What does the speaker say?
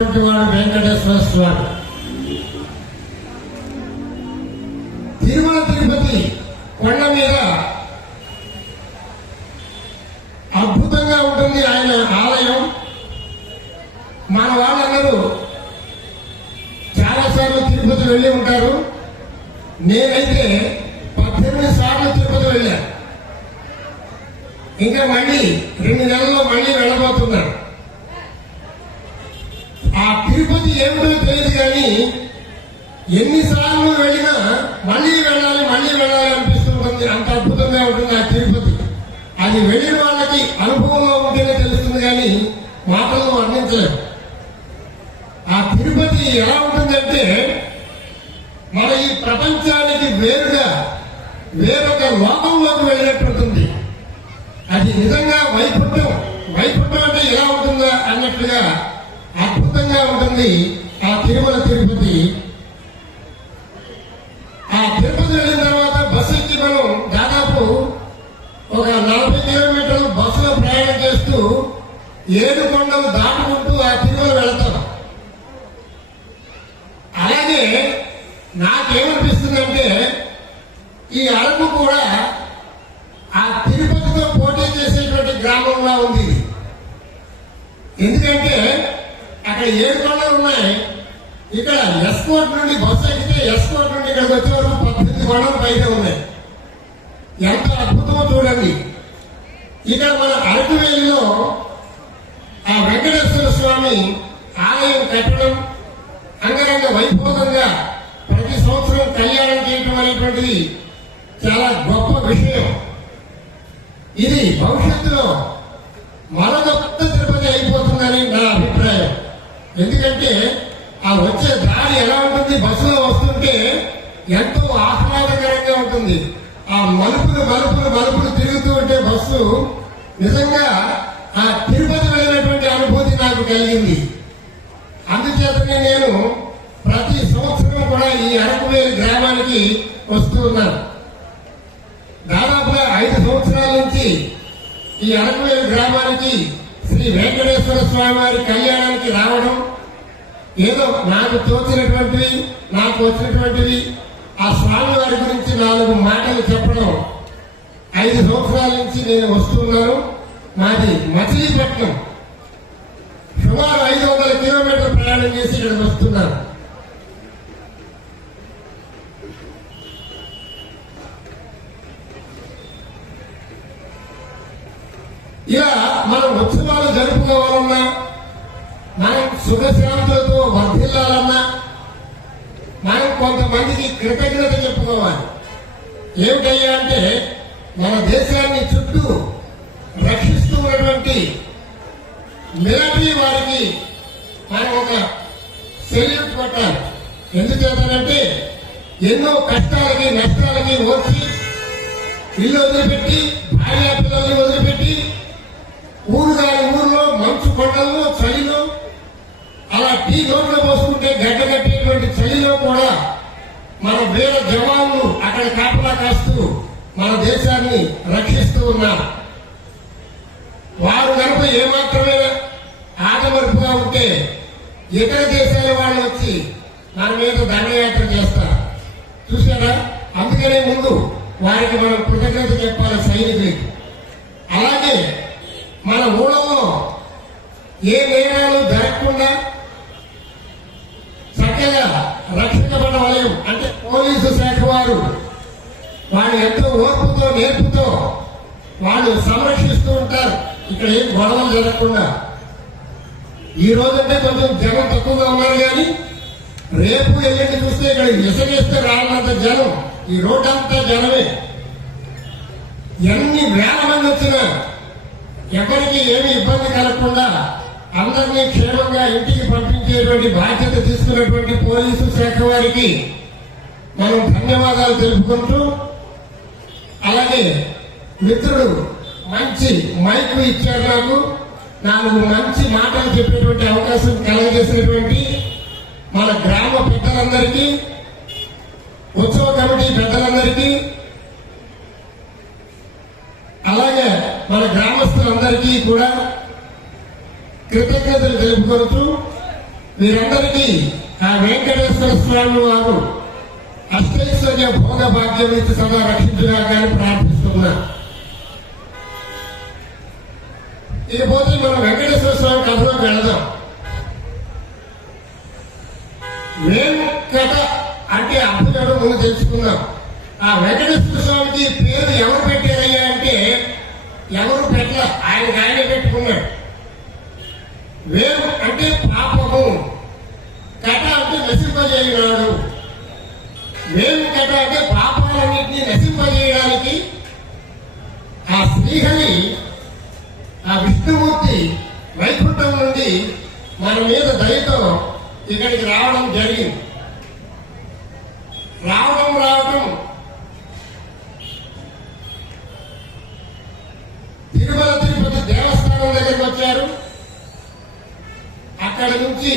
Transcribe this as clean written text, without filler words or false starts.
వెంకటేశ్వర స్వామి తిరుమల తిరుపతి కొండ మీద అద్భుతంగా ఉంటుంది ఆయన ఆలయం. మన వాళ్ళందరూ చాలాసార్లు తిరుపతి వెళ్ళి ఉంటారు. నేనైతే 18 సార్లు తిరుపతి వెళ్ళాను. ఇంకా మళ్ళీ 2 నెలల్లో మళ్ళీ వెళ్ళబోతున్నాను. ఆ తిరుపతి ఏమిటో తెలియదు కానీ ఎన్నిసార్లు వెళ్ళినా మళ్ళీ వెళ్ళాలి అనిపిస్తుంటుంది. అంత అద్భుతంగా ఉంటుంది ఆ తిరుపతి. అది వెళ్ళిన వాళ్ళకి అనుభవంలో ఉంటేనే తెలుస్తుంది కానీ మాటల్లో వర్ణించలేము. ఆ తిరుపతి ఎలా ఉంటుందంటే మన ఈ ప్రపంచానికి వేరొక లోకంలోకి వెళ్ళినట్టుంటుంది. అది నిజంగా వైకుంఠం అంటే ఎలా ఉంటుందా అన్నట్లుగా అద్భుతంగా ఉంటుంది ఆ తిరుపతి. ఆ తిరుపతి వెళ్ళిన తర్వాత బస్సు ఎక్కి మనం దాదాపు ఒక 40 కిలోమీటర్లు బస్సులో ప్రయాణం చేస్తూ 7 కొండలు దాటుకుంటూ ఆ తిరుమల వెళతాం. అలాగే నాకేమనిపిస్తుందంటే ఈ అరకు కూడా ఆ తిరుపతితో పోటీ చేసేటువంటి గ్రామంలో ఉంది. ఎందుకంటే అక్కడ 7 కొండలు ఉన్నాయి. ఇక్కడ ఎస్కోట్ నుండి బస్సు ఎక్కితే ఎస్కోట్ నుండి ఇక్కడికి వచ్చే వరకు 18 కొండలు పైన ఉన్నాయి. ఎంత అద్భుతమో చూడండి. ఇక్కడ మన అరకువేలిలో ఆ వెంకటేశ్వర స్వామి ఆలయం కట్టడం అంగరంగ వైభోగంగా ప్రతి సంవత్సరం కళ్యాణం చేయటం అనేటువంటిది చాలా గొప్ప విషయం. ఇది భవిష్యత్తులో మరొక పెద్ద తిరుపతి అయిపోతుందని నా అభిప్రాయం. ఎందుకంటే ఆ వచ్చే దారి ఎలా ఉంటుంది, బస్సులో వస్తుంటే ఎంతో ఆహ్లాదకరంగా ఉంటుంది. ఆ మలుపులు తిరుగుతూ ఉంటే బస్సు నిజంగా ఆ తిరుపతి వెళ్ళినటువంటి అనుభూతి నాకు కలిగింది. అందుచేతనే నేను ప్రతి సంవత్సరం కూడా ఈ అరకువేలి గ్రామానికి వస్తూ ఉన్నాను. దాదాపుగా 5 సంవత్సరాల నుంచి ఈ అరకువేలి గ్రామానికి శ్రీ వెంకటేశ్వర స్వామి వారి కళ్యాణానికి రావడం, ఏదో నాకు వచ్చినటువంటివి ఆ స్వామి వారి గురించి 4 మాటలు చెప్పడం 5 సంవత్సరాల నుంచి నేను వస్తున్నాను. మాది మచిలీపట్నం. సుమారు 500 కిలోమీటర్లు ప్రయాణం చేసి ఇక్కడికి వస్తున్నాను. ఇలా మనం ఉత్సవాలు జరుపుకోవాలన్నా, మనం సుఖశాంతులతో వర్ధిల్లాలన్నా మనం కొంతమందికి కృతజ్ఞత చెప్పుకోవాలి. ఏమిటయ్యా అంటే మన దేశాన్ని చుట్టూ రక్షిస్తూ ఉన్నటువంటి మిలిటరీ వారికి మనం ఒక సెల్యూట్ కొట్టాలి. ఎందుచేతనంటే ఎన్నో కష్టాలకి నష్టాలకి వచ్చి ఇల్లు వదిలిపెట్టి భార్య పిల్లల్ని వదిలిపెట్టి ఊళ్ళో మంచు కొండల్లో చలిలో అలా టీ రోడ్లో పోసుకుంటే గడ్డ కట్టేటువంటి చలిలో కూడా మన వీర జవాన్లు అక్కడ కాపలా కాస్తూ మన దేశాన్ని రక్షిస్తూ ఉన్నారు. వారు కనుక ఏమాత్రమే ఆదమరుపుగా ఉంటే ఇతర దేశాల వాళ్ళు వచ్చి మన మీద దండయాత్ర చేస్తారు. చూసారా? అందుకనే ముందు వారికి మనం కృతజ్ఞత చెప్పాలి సైనికులకి. అలాగే మన ఊళ్ళలో ఏ నేరాలు జరగకుండా చక్కగా రక్షణ పడ్డ వలయం అంటే పోలీసు శాఖ వారు వాళ్ళు ఎంతో ఓర్పుతో నేర్పుతో వాళ్ళు సంరక్షిస్తూ ఉంటారు. ఇక్కడ ఏం గొడవలు జరగకుండా. ఈ రోజంటే కొంచెం జనం తక్కువగా ఉన్నారు కానీ రేపు ఎల్లుండి చూస్తే ఇక్కడ ఇసగేస్తే రానంత జనం, ఈ రోడ్ అంతా జనమే. ఎన్ని వేల మంది వచ్చినా ఎవరికి ఏమి ఇబ్బంది కలగకుండా అందరినీ క్షేమంగా ఇంటికి పంపించేటువంటి బాధ్యత తీసుకున్నటువంటి పోలీసు శాఖ వారికి మనం ధన్యవాదాలు తెలుపుకుంటూ, అలాగే మిత్రుడు మంచి మైక్ ఇచ్చారు నాకు 4 మంచి మాటలు చెప్పేటువంటి అవకాశం కలగజేసినటువంటి మన గ్రామ పెద్దలందరికీ, ఉత్సవ కమిటీ పెద్దలందరికీ, అలాగే మన గ్రామస్తులందరికీ కూడా కృతజ్ఞతలు తెలుపుకొనుచు మీరందరికీ ఆ వెంకటేశ్వర స్వామి వారు అష్టైశ్వర్య భోగ భాగ్యం ఇచ్చి సదా రక్షించుగాకని ప్రార్థిస్తున్నా. ఇకపోతే మనం వెంకటేశ్వర స్వామి కథలోకి వెళదాం. వెంకట అంటే అర్థం ఎవరో ముందు తెలుసుకుందాం. ఆ వెంకటేశ్వర స్వామికి పేరు ఎవరు పెట్టారయ్యా అంటే ఎవరు పెట్టల, ఆయనే పెట్టుకున్నాడు. వేరు అంటే పాపము, కట అంటే నశింపజేయనాడు. వేరు కట అంటే పాపాలన్నింటినీ నశింపజేయడానికి ఆ శ్రీహరి, ఆ విష్ణుమూర్తి వైకుంఠం నుండి మన మీద దయతో ఇక్కడికి రావడం జరిగింది. రావడం తిరుమల తిరుపతి దేవస్థానం దగ్గరికి వచ్చారు. అక్కడి నుంచి